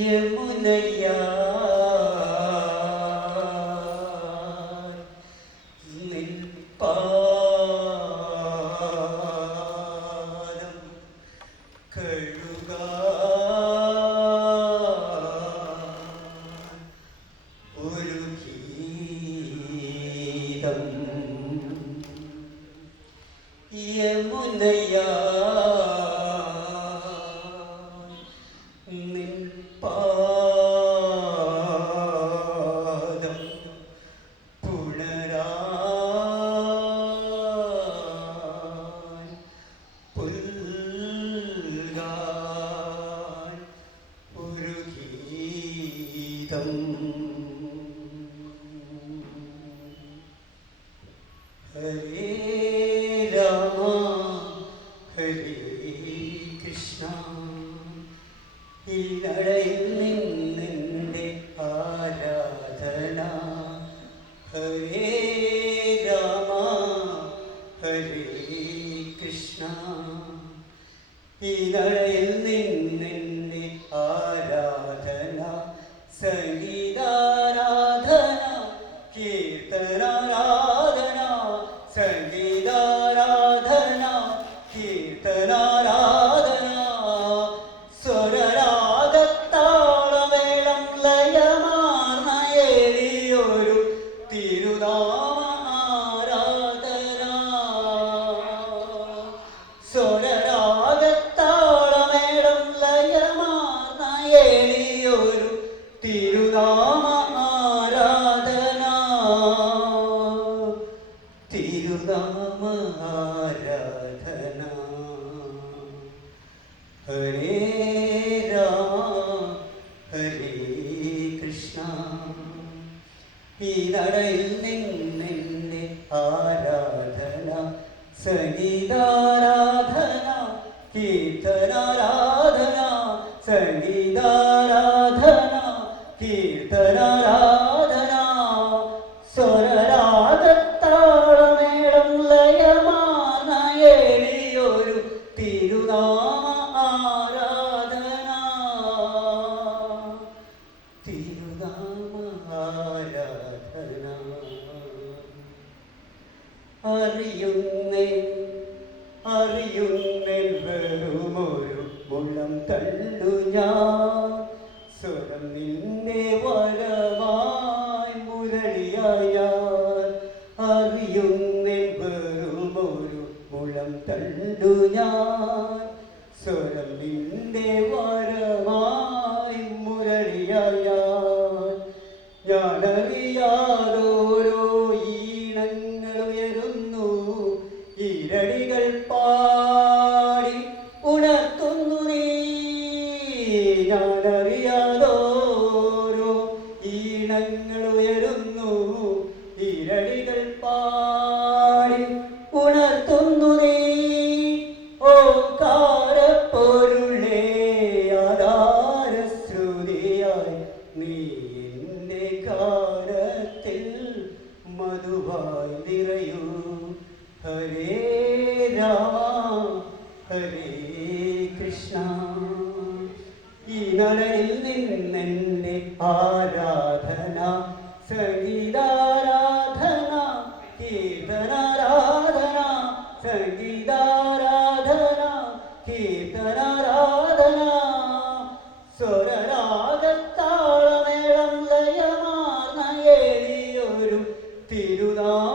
也不能要 രാമ തിരുനാമ ആരാധന? സ്വരരാഗത്താളമേടം ലയമാർന്ന എളിയൊരു തിരുനാമ ആരാധന. ഈ നടയിൽ നിന്നെ ആരാധന സംഗീതാരാധന കീർത്തനാരാധന സംഗീതാരാധന കീർത്തനാരാധന തള്ളു ഞാൻ സ്വരം നിന്നെ വരമായി മുരളിയായി ഞാൻ അറിയുന്നേ വെറുമൊരു മുളം തള്ളു ഞാൻ ഹരേ രാമ ഹരേ കൃഷ്ണ. ഈ നടയിൽ നിന്നെന്റെ ആരാധന സംഗീതാരാധന കീർത്തനാരാധന സംഗീതാരാധന കീർത്തനാരാധന. സ്വരരാഗത്താളമേളം ലയമാർന്ന എളിയൊരു തിരുനാമ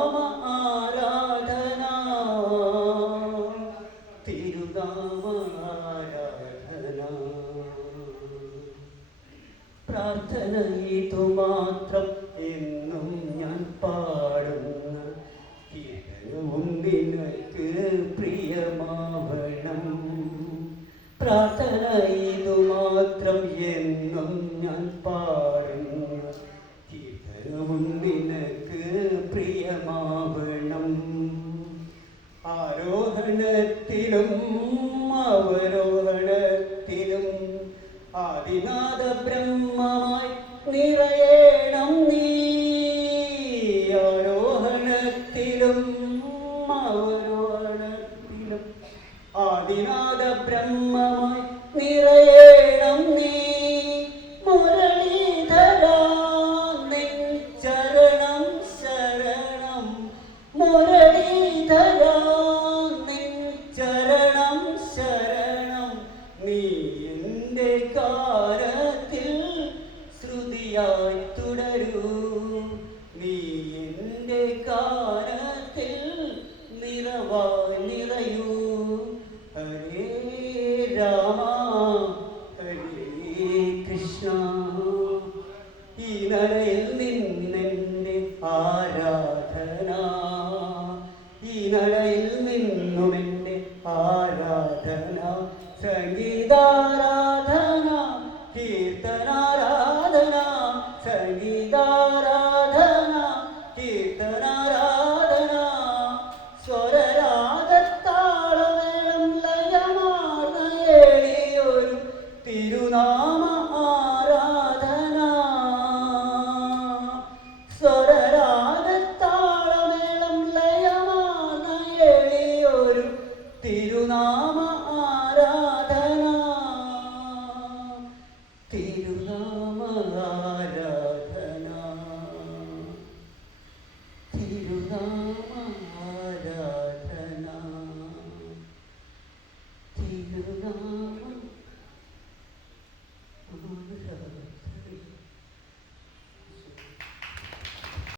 നീ വേണം നീ. ആരോഹണത്തിലും ആരോഹണത്തിലും ആദിനാഥ ബ്രഹ്മമായി നിറയേണം നീ. മുരളീധരാ നിൻ ചരണം ശരണം. മുരളീധരാ നിൻ ചരണം ശരണം. നീ എന്റെ കാരണം ഞാൻ തുടരൂ. നീ എന്റെ കാലത്തിൽ നിറവായി നിറയൂ. ഹരേ രാമ ഹരേ കൃഷ്ണ. ഈ നരയിൽ നിന്നെന്റെ ആരാധന. ഈ നരയിൽ നിന്നുമെന്റെ ആരാധന. സംഗീതാരാ തിരുനാമ ആരാധന